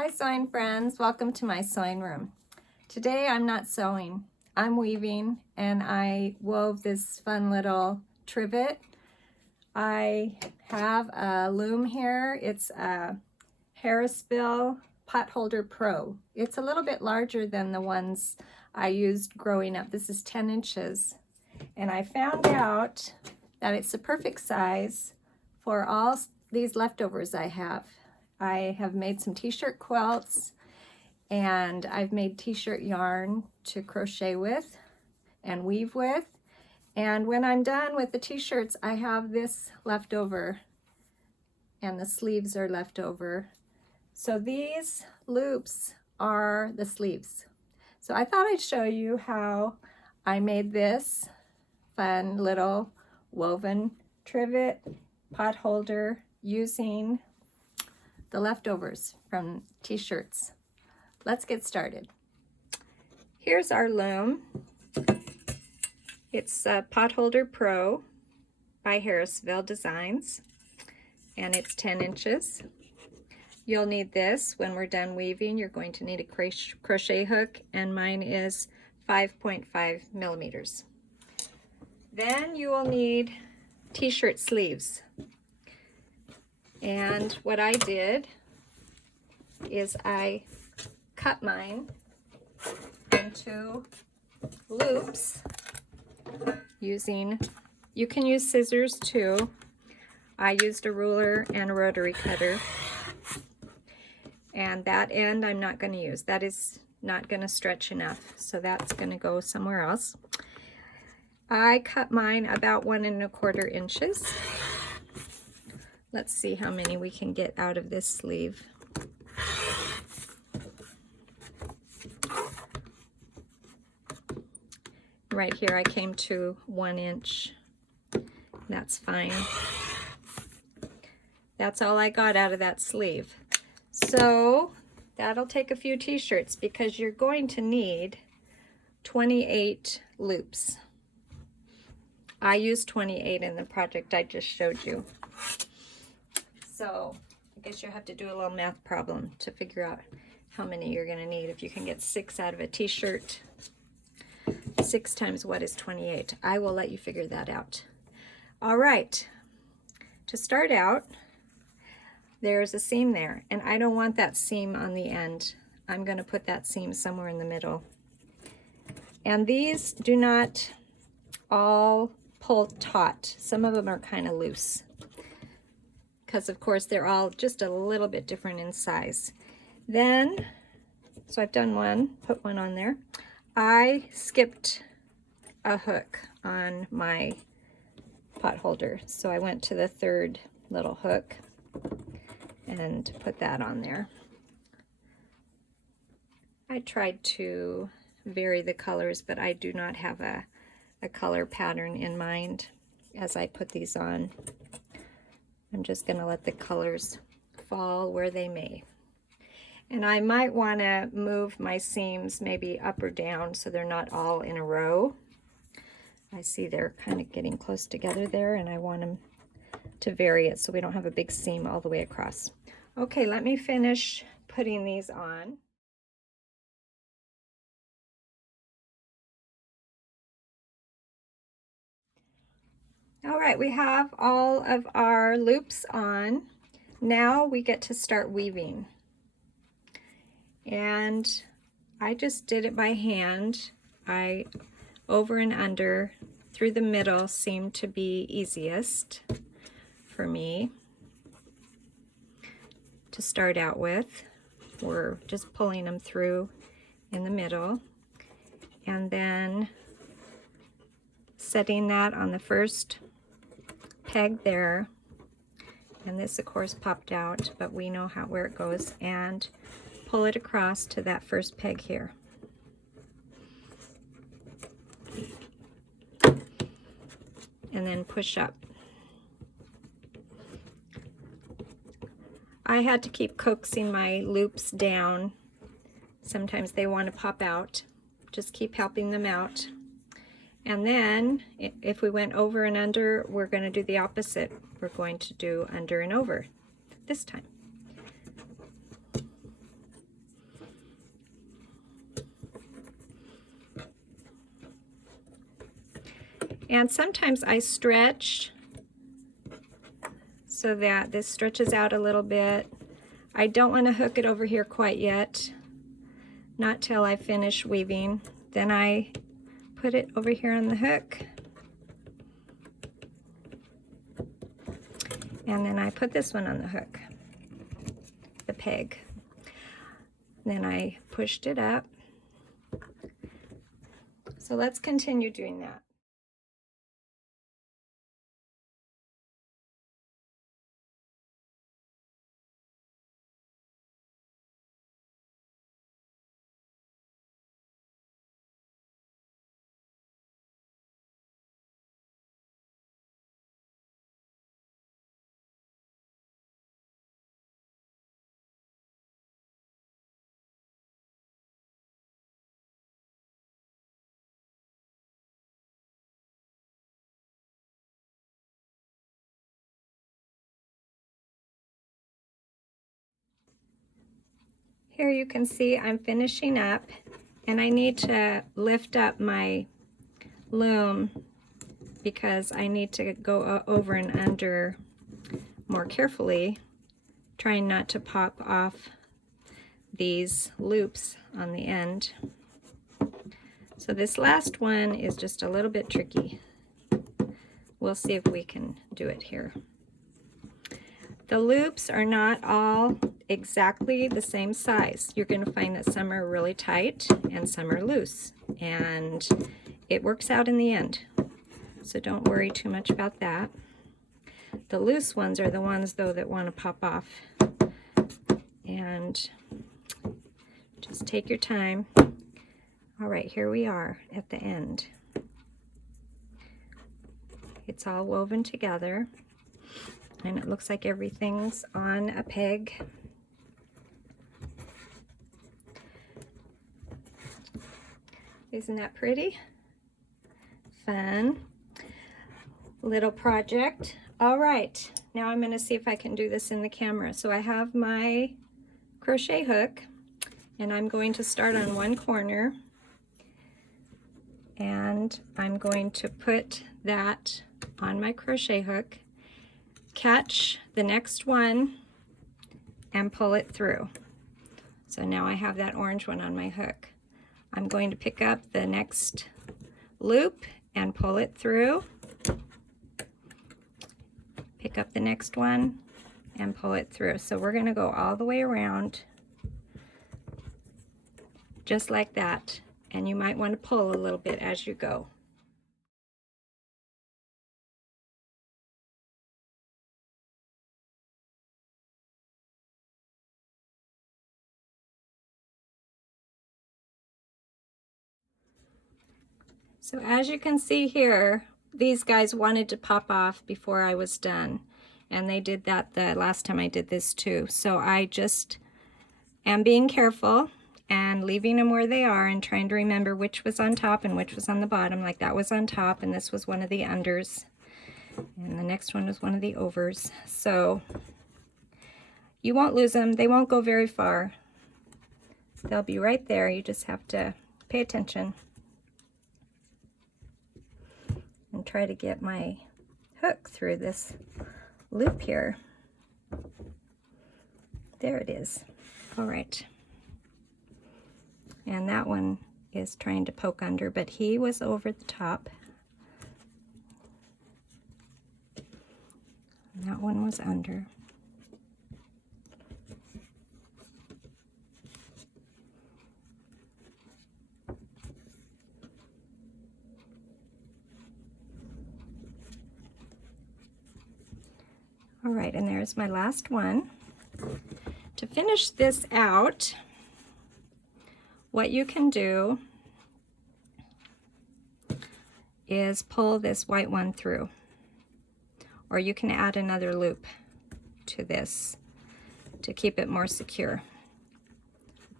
Hi sewing friends, welcome to my sewing room. Today I'm not sewing, I'm weaving, and I wove this fun little trivet. I have a loom here. It's a Harrisville Potholder Pro. It's a little bit larger than the ones I used growing up. This is 10 inches. And I found out that it's the perfect size for all these leftovers I have. I have made some t-shirt quilts, and I've made t-shirt yarn to crochet with and weave with. And when I'm done with the t-shirts, I have this left over, and the sleeves are left over. So these loops are the sleeves. So I thought I'd show you how I made this fun little woven trivet pot holder using the leftovers from t-shirts. Let's get started. Here's our loom. It's a Potholder Pro by Harrisville Designs, and it's 10 inches. You'll need this when we're done weaving. You're going to need a crochet hook, and mine is 5.5 millimeters. Then you will need t-shirt sleeves. And what I did is I cut mine into loops using, you can use scissors too. I used a ruler and a rotary cutter. And that end I'm not going to use. That is not going to stretch enough, so that's going to go somewhere else. I cut mine about 1 1/4 inches. Let's see how many we can get out of this sleeve. Right here I came to 1 inch. That's fine. That's all I got out of that sleeve. So that'll take a few t-shirts because you're going to need 28 loops. I used 28 in the project I just showed you. So I guess you'll have to do a little math problem to figure out how many you're going to need. If you can get 6 out of a t-shirt, 6 times what is 28? I will let you figure that out. All right, to start out, there's a seam there, and I don't want that seam on the end. I'm going to put that seam somewhere in the middle. And these do not all pull taut. Some of them are kind of loose, because of course they're all just a little bit different in size. Then, so I've done one, put one on there. I skipped a hook on my pot holder, so I went to the third little hook and put that on there. I tried to vary the colors, but I do not have a color pattern in mind as I put these on. I'm just going to let the colors fall where they may. And I might want to move my seams maybe up or down so they're not all in a row. I see they're kind of getting close together there, and I want them to vary it so we don't have a big seam all the way across. Okay, let me finish putting these on. All right, we have all of our loops on. Now we get to start weaving. And I just did it by hand. I over and under through the middle seemed to be easiest for me to start out with. We're just pulling them through in the middle, and then setting that on the first peg there. And this of course popped out, but we know where it goes, and pull it across to that first peg here. And then push up. I had to keep coaxing my loops down. Sometimes they want to pop out. Just keep helping them out. And then if we went over and under, we're going to do the opposite. We're going to do under and over this time. And sometimes I stretch so that this stretches out a little bit. I don't want to hook it over here quite yet, not till I finish weaving. Then I put it over here on the hook, and then I put this one on the hook, the peg. Then I pushed it up. So let's continue doing that. Here you can see I'm finishing up, and I need to lift up my loom because I need to go over and under more carefully, trying not to pop off these loops on the end. So this last one is just a little bit tricky. We'll see if we can do it here. The loops are not all exactly the same size. You're going to find that some are really tight and some are loose, and it works out in the end. So don't worry too much about that. The loose ones are the ones, though, that want to pop off. And just take your time. All right, here we are at the end. It's all woven together, and it looks like everything's on a peg. Isn't that pretty? Fun little project. All right, now I'm going to see if I can do this in the camera. So I have my crochet hook, and I'm going to start on one corner, and I'm going to put that on my crochet hook, catch the next one, and pull it through. So now I have that orange one on my hook. I'm going to pick up the next loop and pull it through, pick up the next one and pull it through. So we're going to go all the way around just like that, and you might want to pull a little bit as you go. So as you can see here, these guys wanted to pop off before I was done, and they did that the last time I did this too. So I just am being careful and leaving them where they are and trying to remember which was on top and which was on the bottom. Like that was on top, and this was one of the unders, and the next one was one of the overs. So you won't lose them. They won't go very far. They'll be right there. You just have to pay attention and try to get my hook through this loop here. There it is. All right. And that one is trying to poke under, but he was over the top. And that one was under. All right, and there's my last one. To finish this out, what you can do is pull this white one through, or you can add another loop to this to keep it more secure.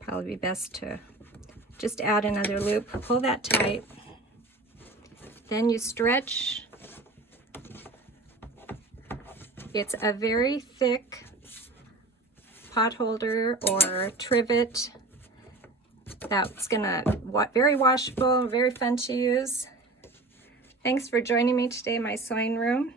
Probably be best to just add another loop, pull that tight, then you stretch. It's a very thick potholder or trivet that's gonna very washable, very fun to use. Thanks for joining me today in my sewing room.